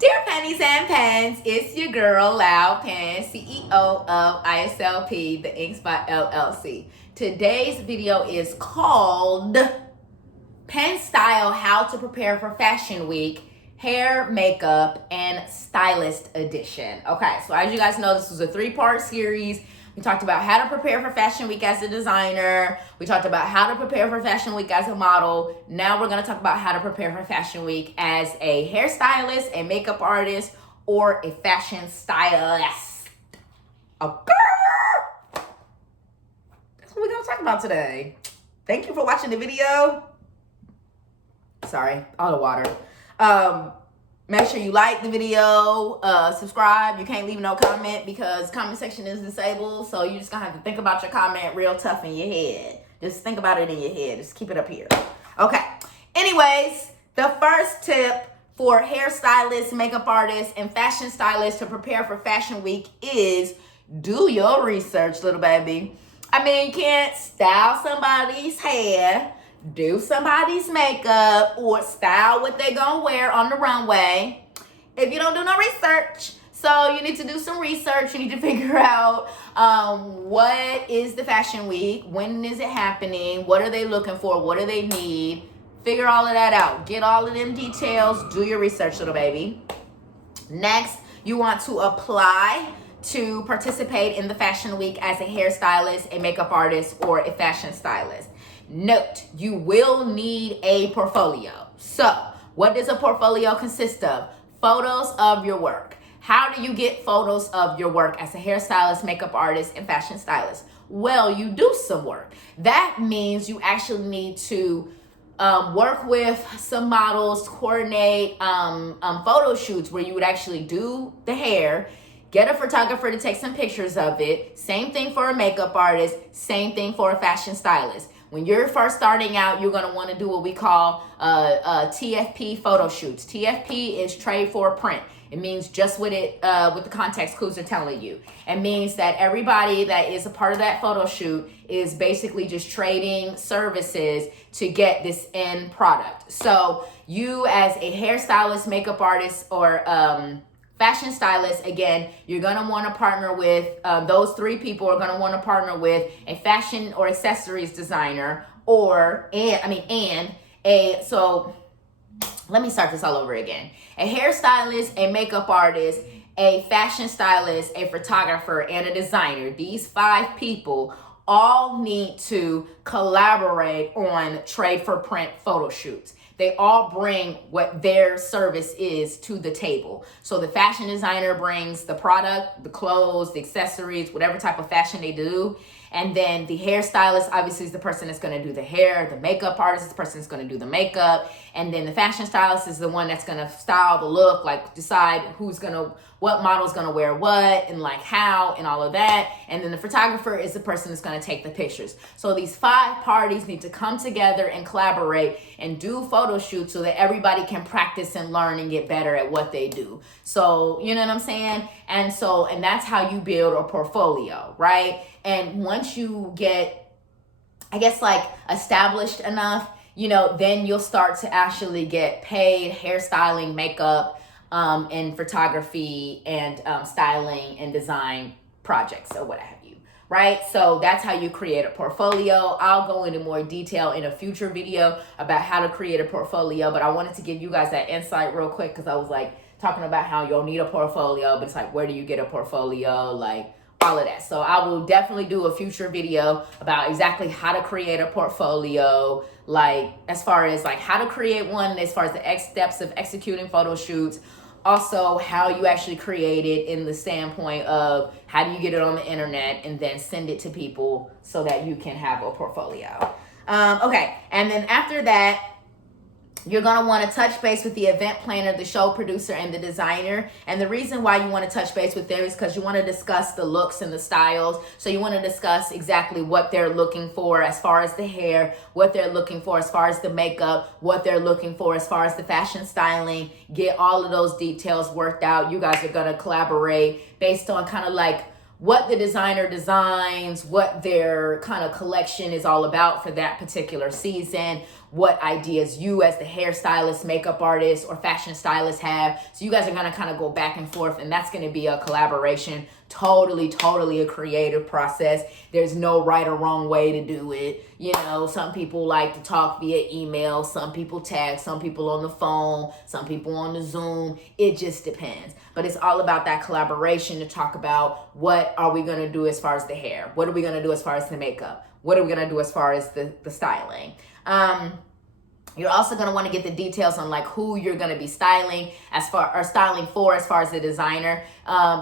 Dear Pennies and Pens, it's your girl, Loud Pen, CEO of ISLP, the InkSpot LLC. Today's video is called Pen Style, How to Prepare for Fashion Week, Hair, Makeup, and Stylist Edition. Okay, so as you guys know, this was a 3-part series. We talked about how to prepare for Fashion Week as a designer. We talked about how to prepare for Fashion Week as a model. Now we're going to talk about how to prepare for Fashion Week as a hairstylist, a makeup artist, or a fashion stylist. Okay. That's what we're going to talk about today. Thank you for watching the video. Sorry, all the water. Make sure you like the video, subscribe. You can't leave no comment because comment section is disabled. So you're just gonna have to think about your comment real tough in your head. Just think about it in your head. Just keep it up here. Okay. Anyways, the first tip for hairstylists, makeup artists, and fashion stylists to prepare for Fashion Week is do your research, little baby. I mean, you can't style somebody's hair, do somebody's makeup, or style what they gonna wear on the runway if you don't do no research. So you need to do some research. You need to figure out what is the Fashion Week, when is it happening, what are they looking for, what do they need. Figure all of that out. Get all of them details. Do your research, little baby. Next, you want to apply to participate in the Fashion Week as a hairstylist, a makeup artist, or a fashion stylist. Note, you will need a portfolio. So, what does a portfolio consist of? Photos of your work. How do you get photos of your work as a hairstylist, makeup artist, and fashion stylist? Well, you do some work. That means you actually need to work with some models, coordinate photo shoots where you would actually do the hair, get a photographer to take some pictures of it. Same thing for a makeup artist, same thing for a fashion stylist. When you're first starting out, you're going to want to do what we call TFP photo shoots. TFP is trade for print. It means just what the context clues are telling you. It means that everybody that is a part of that photo shoot is basically just trading services to get this end product. So you as a hairstylist, makeup artist, or fashion stylist, again, you're going to want to partner with, those 3 people are going to want to partner with a fashion or accessories designer so let me start this all over again. A hairstylist, a makeup artist, a fashion stylist, a photographer, and a designer. These 5 people all need to collaborate on trade for print photo shoots. They all bring what their service is to the table. So the fashion designer brings the product, the clothes, the accessories, whatever type of fashion they do. And then the hairstylist obviously is the person that's going to do the hair. The makeup artist is the person that's going to do the makeup. And then the fashion stylist is the one that's going to style the look, like decide what model's going to wear what and like how and all of that. And then the photographer is the person that's going to take the pictures. So these 5 parties need to come together and collaborate and do photo shoots so that everybody can practice and learn and get better at what they do. So, you know what I'm saying? And that's how you build a portfolio, right? And once you get, I guess, like established enough, then you'll start to actually get paid hairstyling, makeup, and photography and styling and design projects or what have you, right? So that's how you create a portfolio. I'll go into more detail in a future video about how to create a portfolio, but I wanted to give you guys that insight real quick because I was like talking about how you'll need a portfolio, but it's like, where do you get a portfolio? Like, all of that. So I will definitely do a future video about exactly how to create a portfolio, like as far as like how to create one, as far as the steps of executing photo shoots, also how you actually create it in the standpoint of how do you get it on the internet and then send it to people so that you can have a portfolio. Okay, and then after that, you're going to want to touch base with the event planner, the show producer, and the designer. And the reason why you want to touch base with them is because you want to discuss the looks and the styles. So you want to discuss exactly what they're looking for as far as the hair, what they're looking for as far as the makeup, what they're looking for as far as the fashion styling. Get all of those details worked out. You guys are going to collaborate based on kind of like what the designer designs, what their kind of collection is all about for that particular season, what ideas you as the hairstylist, makeup artist, or fashion stylist have. So you guys are gonna kind of go back and forth, and that's gonna be a collaboration. Totally a creative process. There's no right or wrong way to do it. You know, some people like to talk via email, some people text, some people on the phone, some people on the Zoom. It just depends. But it's all about that collaboration to talk about what are we gonna do as far as the hair? What are we gonna do as far as the makeup? What are we gonna do as far as the styling? You're also going to want to get the details on like who you're going to be styling as far as the designer,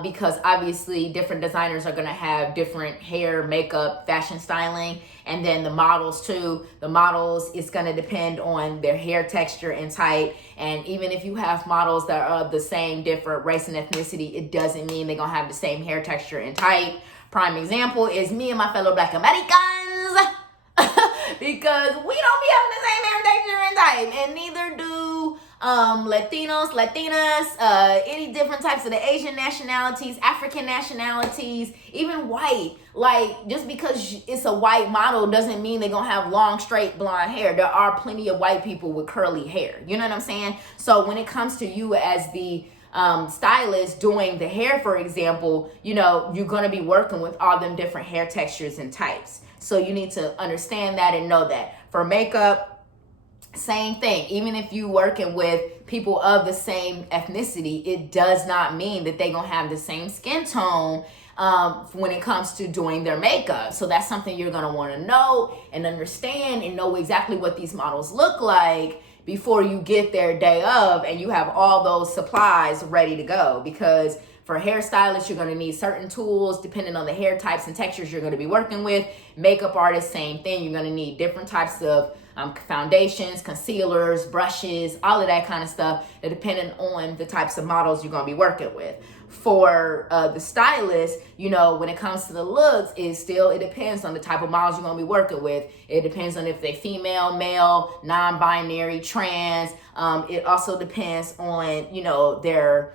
because obviously different designers are going to have different hair, makeup, fashion styling, and then the models too. The models, it's going to depend on their hair texture and type. And even if you have models that are of the same different race and ethnicity, it doesn't mean they're going to have the same hair texture and type. Prime example is me and my fellow Black Americans. Because we don't be having the same hair texture and type, and neither do Latinos, Latinas, any different types of the Asian nationalities, African nationalities, even white. Like, just because it's a white model doesn't mean they're gonna have long, straight, blonde hair. There are plenty of white people with curly hair. You know what I'm saying? So when it comes to you as the stylist doing the hair, for example, you know, you're gonna be working with all them different hair textures and types. So you need to understand that and know that. For makeup, same thing. Even if you working with people of the same ethnicity, it does not mean that they're gonna have the same skin tone when it comes to doing their makeup. So that's something you're gonna wanna know and understand and know exactly what these models look like before you get there day of and you have all those supplies ready to go. Because for hairstylists, you're going to need certain tools depending on the hair types and textures you're going to be working with. Makeup artists, same thing. You're going to need different types of foundations, concealers, brushes, all of that kind of stuff, depending on the types of models you're going to be working with. For the stylist, you know, when it comes to the looks, it depends on the type of models you're going to be working with. It depends on if they're female, male, non-binary, trans. It also depends on, you know, their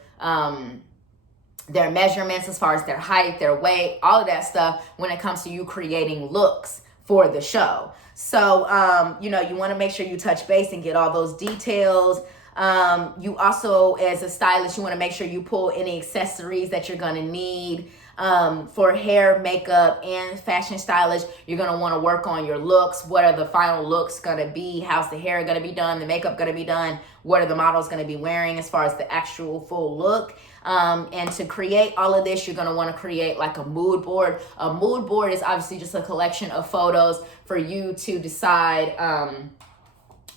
measurements as far as their height, their weight, all of that stuff when it comes to you creating looks for the show. So, you know, you want to make sure you touch base and get all those details. You also, as a stylist, you want to make sure you pull any accessories that you're going to need. For hair, makeup, and fashion stylist, you're going to want to work on your looks. What are the final looks going to be? How's the hair going to be done? The makeup going to be done? What are the models going to be wearing as far as the actual full look? And to create all of this, you're going to want to create like a mood board. A mood board is obviously just a collection of photos for you to decide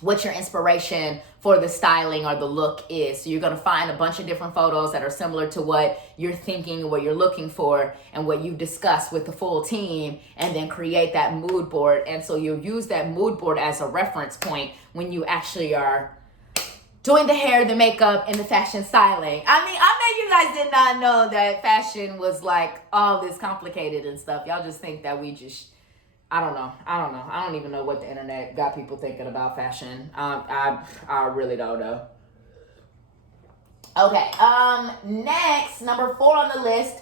what your inspiration for the styling or the look is. So you're going to find a bunch of different photos that are similar to what you're thinking, what you're looking for, and what you've discussed with the full team, and then create that mood board. And so you'll use that mood board as a reference point when you actually are doing the hair, the makeup, and the fashion styling. I mean, I bet you guys did not know that fashion was like all this complicated and stuff. Y'all just think that we just, I don't know. I don't even know what the internet got people thinking about fashion. I really don't know. Okay. Next, number 4 on the list,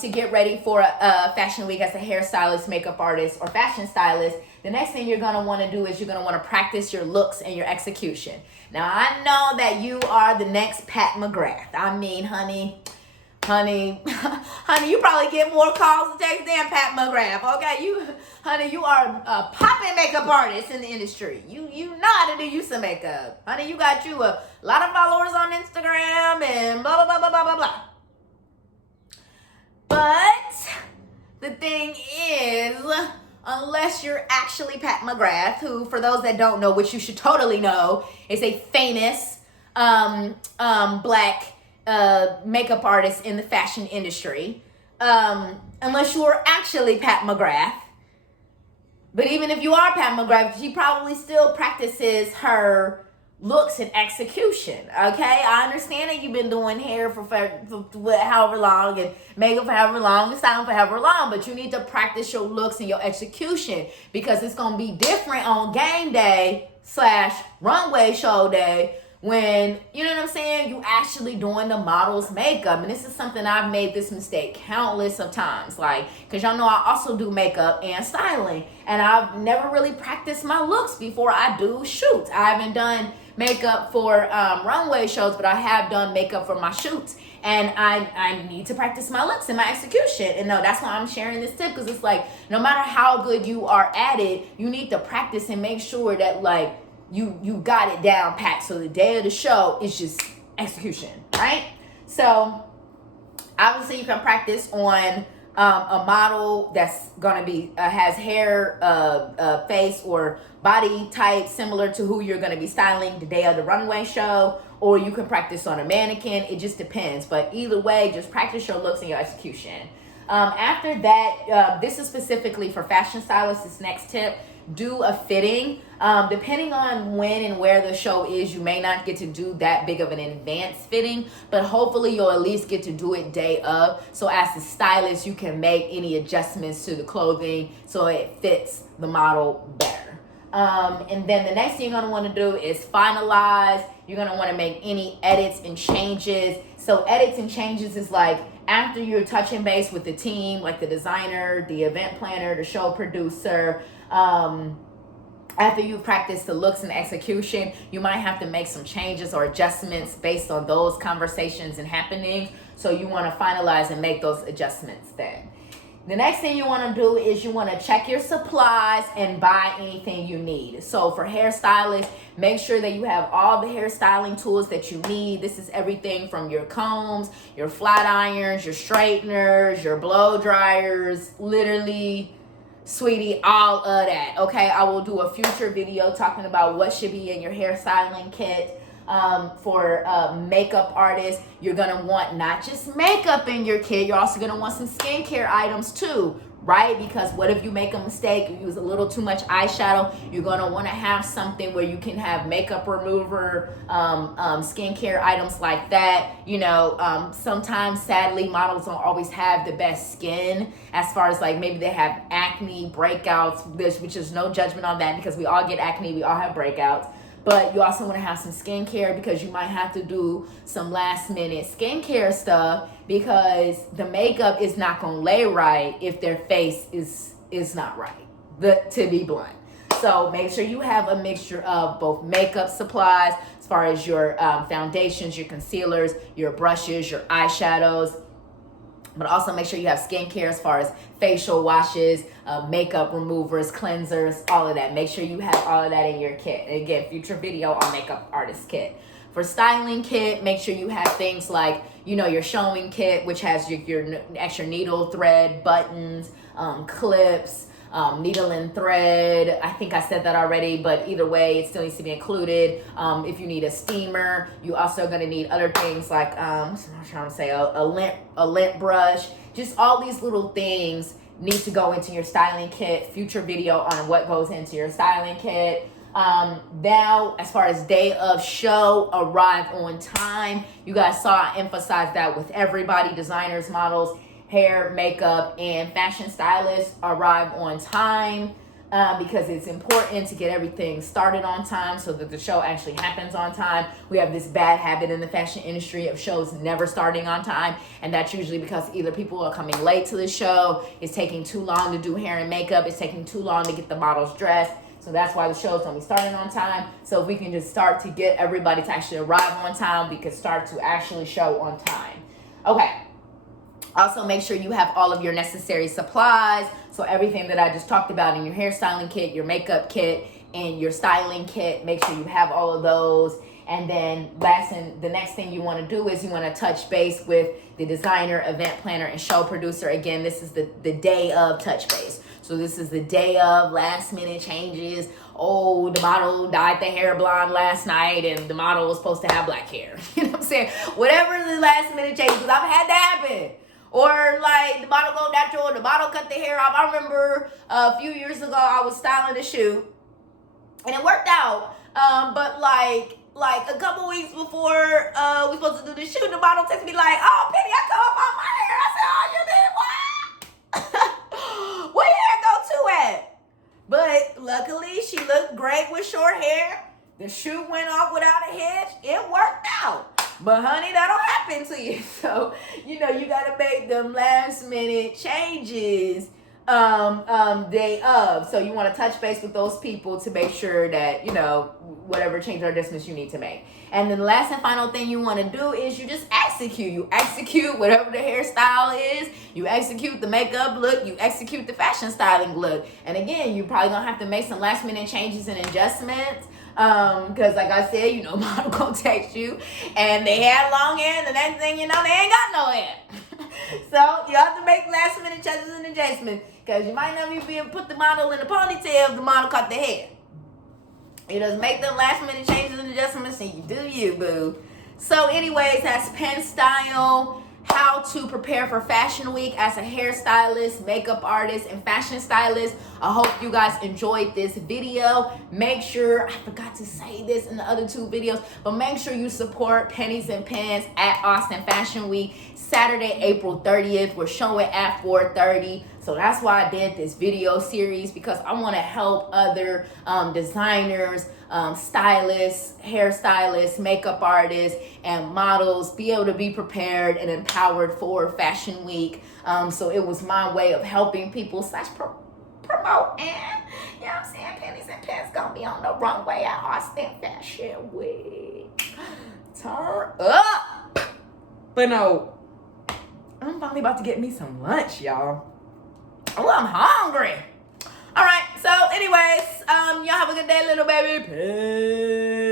to get ready for a fashion week as a hairstylist, makeup artist, or fashion stylist, the next thing you're going to want to do is you're going to want to practice your looks and your execution. Now, I know that you are the next Pat McGrath. I mean, honey, you probably get more calls and texts than Pat McGrath, okay? You are a poppin' makeup artist in the industry. You know how to do you some makeup. Honey, you got you a lot of followers on Instagram and blah, blah, blah, blah, blah, blah. But the thing is, unless you're actually Pat McGrath, who, for those that don't know, which you should totally know, is a famous black makeup artist in the fashion industry, unless you are actually Pat McGrath. But even if you are Pat McGrath, she probably still practices her looks and execution, okay? I understand that you've been doing hair for however long and makeup for however long and styling for however long, but you need to practice your looks and your execution because it's going to be different on game day / runway show day when, you know what I'm saying, you actually doing the model's makeup. And this is something I've made this mistake countless of times, like, because y'all know I also do makeup and styling, and I've never really practiced my looks before I do shoots. I haven't done makeup for runway shows, but I have done makeup for my shoots, and I need to practice my looks and my execution. And no, that's why I'm sharing this tip, because it's like, no matter how good you are at it, you need to practice and make sure that, like, you got it down pat, so the day of the show is just execution, right? So obviously you can practice on a model that's gonna be has hair, face, or body type similar to who you're gonna be styling the day of the runway show, or you can practice on a mannequin. It just depends, but either way, just practice your looks and your execution. After that, this is specifically for fashion stylists. This next tip: do a fitting. Depending on when and where the show is, you may not get to do that big of an advanced fitting, but hopefully you'll at least get to do it day of. So as the stylist, you can make any adjustments to the clothing so it fits the model better. And then the next thing you're gonna wanna do is finalize. You're gonna wanna make any edits and changes. So edits and changes is like, after you're touching base with the team, like the designer, the event planner, the show producer, after you've practiced the looks and execution, you might have to make some changes or adjustments based on those conversations and happenings. So you want to finalize and make those adjustments then. The next thing you want to do is you want to check your supplies and buy anything you need. So for hairstylists, make sure that you have all the hairstyling tools that you need. This is everything from your combs, your flat irons, your straighteners, your blow dryers, literally, sweetie, all of that. Okay, I will do a future video talking about what should be in your hairstyling kit. For makeup artists, you're gonna want not just makeup in your kit, you're also gonna want some skincare items too, right? Because what if you make a mistake, you use a little too much eyeshadow? You're gonna want to have something where you can have makeup remover, skincare items like that. You know, sometimes sadly models don't always have the best skin, as far as like maybe they have acne, breakouts, which is no judgment on that, because we all get acne, we all have breakouts. But you also want to have some skincare, because you might have to do some last minute skincare stuff, because the makeup is not going to lay right if their face is not right, to be blunt. So make sure you have a mixture of both makeup supplies, as far as your foundations, your concealers, your brushes, your eyeshadows, but also make sure you have skincare as far as facial washes, makeup removers, cleansers, all of that. Make sure you have all of that in your kit. And again, future video on makeup artist kit. For styling kit, make sure you have things like, you know, your showing kit, which has your extra needle, thread, buttons, clips, needle and thread. I think I said that already, but either way, it still needs to be included. If you need a steamer, you also going to need other things like, what's I'm trying to say, a lint brush. Just all these little things need to go into your styling kit. Future video on what goes into your styling kit. Now, as far as day of show, arrive on time. You guys saw I emphasize that with everybody: designers, models, hair, makeup, and fashion stylists arrive on time, because it's important to get everything started on time so that the show actually happens on time. We have this bad habit in the fashion industry of shows never starting on time, and that's usually because either people are coming late to the show, it's taking too long to do hair and makeup, it's taking too long to get the models dressed. So that's why the shows don't be starting on time. So if we can just start to get everybody to actually arrive on time, we can start to actually show on time. Okay. Also, make sure you have all of your necessary supplies. So everything that I just talked about in your hairstyling kit, your makeup kit, and your styling kit, make sure you have all of those. And then the next thing you want to do is you want to touch base with the designer, event planner, and show producer. Again, this is the day of touch base. So this is the day of last minute changes. Oh, the model dyed the hair blonde last night and the model was supposed to have black hair. You know what I'm saying? Whatever the last minute changes, because I've had that happen. Or like the model go natural, the model cut the hair off. I remember a few years ago I was styling a shoot and it worked out. But like a couple weeks before we supposed to do the shoot, the model texted me like, "Oh, Penny, I cut off all my hair." I said, "Oh, you did what?" Where your hair go to at? But luckily she looked great with short hair. The shoe went off without a hitch. It worked out. But honey, that'll happen to you. So, you know, you gotta make them last minute changes day of. So you want to touch base with those people to make sure that, you know, whatever change or adjustments you need to make. And then the last and final thing you want to do is you just execute. You execute whatever the hairstyle is. You execute the makeup look. You execute the fashion styling look. And again, you're probably going to have to make some last minute changes and adjustments. Because like I said, you know, model gonna text you and they had long hair and the next thing you know, they ain't got no hair. So you have to make last minute changes and adjustments because you might not be able to put the model in a ponytail if the model cut the hair. You just make them last minute changes and adjustments and you do you, boo. So anyways, that's pen style, how to prepare for Fashion Week as a hairstylist, makeup artist, and fashion stylist. I hope you guys enjoyed this video. Make sure, I forgot to say this in the other two videos, but make sure you support Pennies and Pens at Austin Fashion Week, Saturday, April 30th. We're showing at 4:30. So that's why I did this video series, because I want to help other designers, stylists, hairstylists, makeup artists, and models be able to be prepared and empowered for Fashion Week. So it was my way of helping people promote, and you know what I'm saying, Pennies and Pens gonna be on the runway at Austin Fashion Week. Turn up. But no, I'm finally about to get me some lunch, y'all. Oh, I'm hungry. All right, so anyways, y'all have a good day, little baby. Peace.